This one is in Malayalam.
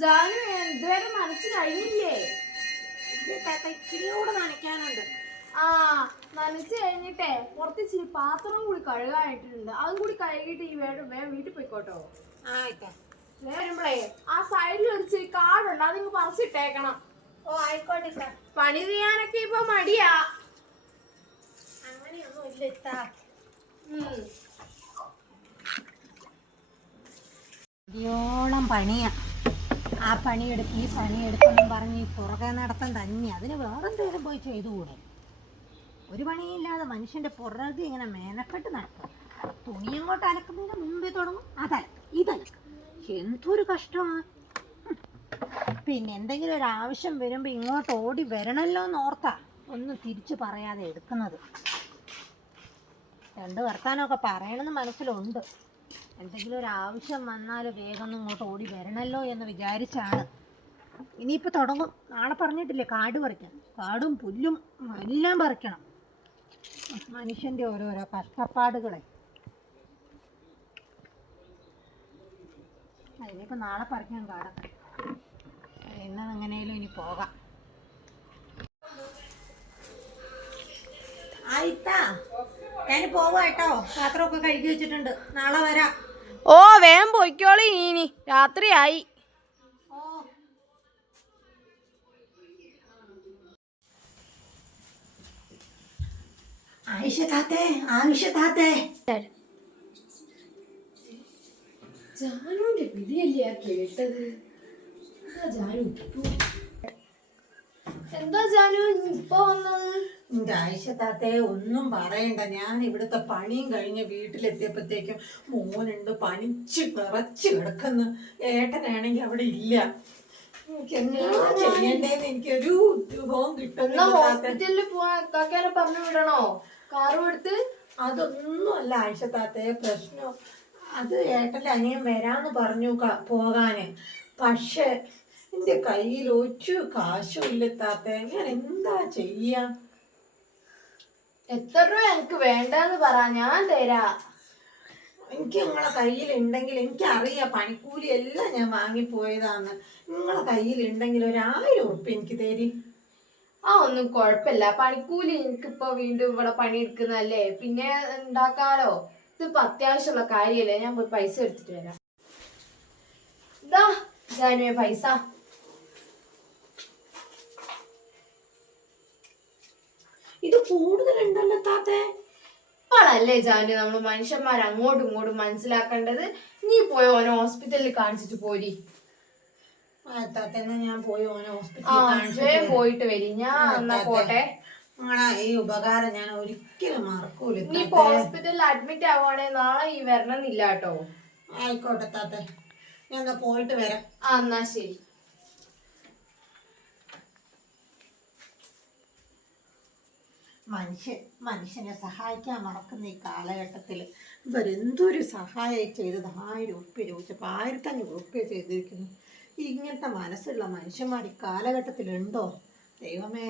ജാനു ഇതുവരെ നനച്ചു കഴിഞ്ഞില്ലേ? ഇച്ചിരി കൂടെ നനയ്ക്കാനുണ്ട്. ആ നനച്ച് കഴിഞ്ഞിട്ടേ പുറത്ത് ഇച്ചിരി പാത്രം കൂടി കഴുകാനായിട്ടുണ്ട്. അതും കൂടി കഴുകിയിട്ട് ഈ വേഗം വേഗം വീട്ടിൽ പോയിക്കോട്ടോ. ആയിക്കോ വരുമ്പളേ ആ സൈഡിൽ ഒരു ഇച്ചിരി കാടുണ്ട്. അതിങ്ങ് പറിച്ചിട്ടേക്കണം. ഓ ആയിക്കോട്ടെ സാർ പണി ചെയ്യാനൊക്കെ ഇപ്പൊ മടിയാ. അങ്ങനെയൊന്നും ഇല്ല ഇത്ത. ഉം. പണിയാ. ആ പണിയെടുക്ക് ഈ പണിയെടുക്കെന്നും പറഞ്ഞ് പുറകെ നടത്തം തന്നെ അതിന് വേറെന്തേലും പോയി ചെയ്തുകൂടെ? ഒരു പണിയില്ലാതെ മനുഷ്യന്റെ പുറകെ ഇങ്ങനെ മേനപ്പെട്ട് നടക്കും. തുണി അങ്ങോട്ട് അലക്കുന്നതിന് മുമ്പേ തുടങ്ങും. അതല്ല ഇതലക്കും. എന്തൊരു കഷ്ടമാണ്. പിന്നെ എന്തെങ്കിലും ഒരു ആവശ്യം വരുമ്പോൾ ഇങ്ങോട്ട് ഓടി വരണല്ലോ എന്ന് ഓർത്താ ഒന്നും തിരിച്ചു പറയാതെ എടുക്കുന്നത്. രണ്ടു വർത്താനമൊക്കെ പറയണമെന്ന് മനസ്സിലുണ്ട്. എന്തെങ്കിലും ഒരു ആവശ്യം വന്നാൽ വേഗം ഇങ്ങോട്ട് ഓടി വരണല്ലോ എന്ന് വിചാരിച്ചാണ്. ഇനിയിപ്പോൾ തുടങ്ങും. നാളെ പറഞ്ഞിട്ടില്ലേ കാട് പറിക്കാൻ? കാടും പുല്ലും എല്ലാം പറിക്കണം. മനുഷ്യന്റെ ഓരോരോ കഷ്ടപ്പാടുകളെ. അതിനിപ്പോൾ നാളെ പറിക്കാൻ കാടൊക്കെ എന്നാ എങ്ങനെയാലും ഇനി പോകാം. ആയിട്ടാ ഞാൻ പോവാ കേട്ടോ. പാത്രമൊക്കെ കഴുകി വെച്ചിട്ടുണ്ട്. നാളെ വരാം. ഓ വേം പോയിക്കോളി ഇനി. രാത്രിയായി. ആയിഷ താത്തേ ആയിഷ താത്തേ. ജാനുവിന്റെ വിളിയല്ലേ കേട്ടത്? ആ ജാനു. എന്താ ജാനു? ഇപ്പൊ വന്നത്? എന്റെ ആയിഷ താത്തേ ഒന്നും പറയണ്ട. ഞാൻ ഇവിടുത്തെ പണിയും കഴിഞ്ഞ് വീട്ടിലെത്തിയപ്പോഴത്തേക്കും മോനുണ്ട് പനിച്ച് വിറച്ച് കിടക്കുന്നു. ഏട്ടനാണെങ്കിൽ അവിടെ ഇല്ല. എനിക്ക് ചെയ്യണ്ടേന്ന് എനിക്കൊരു ഉദ്യോഗവും എന്നാ കിട്ടുന്നില്ല താത്തേ. ഹോസ്പിറ്റലിൽ പോവാൻ പറഞ്ഞു വിടണോ? കാറും എടുത്ത് അതൊന്നുമല്ല ആയിഷത്താത്തെ പ്രശ്നം. അത് ഏട്ടന്റെ അനിയൻ വരാന്ന് പറഞ്ഞു ക- പോകാന്. പക്ഷെ എന്റെ കയ്യിൽ ഒരു കാശും ഇല്ല താത്തെ. ഞാൻ എന്താ ചെയ്യാ? എത്ര രൂപ എനിക്ക് വേണ്ടെന്ന് പറ ഞാൻ തരാ. എനിക്ക് നിങ്ങളെ കയ്യിൽ ഉണ്ടെങ്കിൽ എനിക്കറിയാം പണിക്കൂലി എല്ലാം ഞാൻ വാങ്ങിപ്പോയതാന്ന്. നിങ്ങളെ കയ്യിൽ ഉണ്ടെങ്കിൽ ഒരു ആയിരം ഉറുപ്പ്യ എനിക്ക് തരി. ആ ഒന്നും കുഴപ്പമില്ല. പണിക്കൂലി എനിക്കിപ്പോ വീണ്ടും ഇവിടെ പണിയെടുക്കുന്നതല്ലേ? പിന്നെ ഉണ്ടാക്കാലോ ഇതിപ്പോ അത്യാവശ്യമുള്ള കാര്യല്ലേ ഞാൻ പോയി പൈസ എടുത്തിട്ട് വരാം. ഇതാ ഞാൻ പൈസ. ഇത് കൂടുതലുണ്ടല്ലോ താത്തേ. അല്ലേ ജാനു നമ്മൾ മനുഷ്യന്മാർ അങ്ങോട്ടും ഇങ്ങോട്ടും മനസ്സിലാക്കേണ്ടത്? നീ പോയി ഓനെ ഹോസ്പിറ്റലിൽ കാണിച്ചിട്ട് പോരി. ഞാൻ പോയി ഓനെ ഹോസ്പിറ്റലിൽ പോയിട്ട് വരി. ഞാൻ എന്നാ പോട്ടെ? ഈ ഉപകാരം ഞാൻ ഒരിക്കലും മറക്കൂല നീ ഇപ്പൊ ഹോസ്പിറ്റലിൽ അഡ്മിറ്റ് ആവുകയാണെ നാളെ ഈ വരണമെന്നില്ല കേട്ടോ ആയിക്കോട്ടെ താത്ത. ഞാൻ പോയിട്ട് വരാം. ആ എന്നാ ശരി. മനുഷ്യൻ മനുഷ്യനെ സഹായിക്കാൻ മറക്കുന്ന ഈ കാലഘട്ടത്തിൽ ഇവരെന്തൊരു സഹായം ചെയ്തത്? ആയിരം ഉറുപ്പ്യ ചോദിച്ചപ്പോൾ ആയിരത്തഞ്ഞൂറ് ഉറുപ്പ്യ ചെയ്തിരിക്കുന്നു. ഇങ്ങനത്തെ മനസ്സുള്ള മനുഷ്യന്മാർ ഈ കാലഘട്ടത്തിലുണ്ടോ? ദൈവമേ.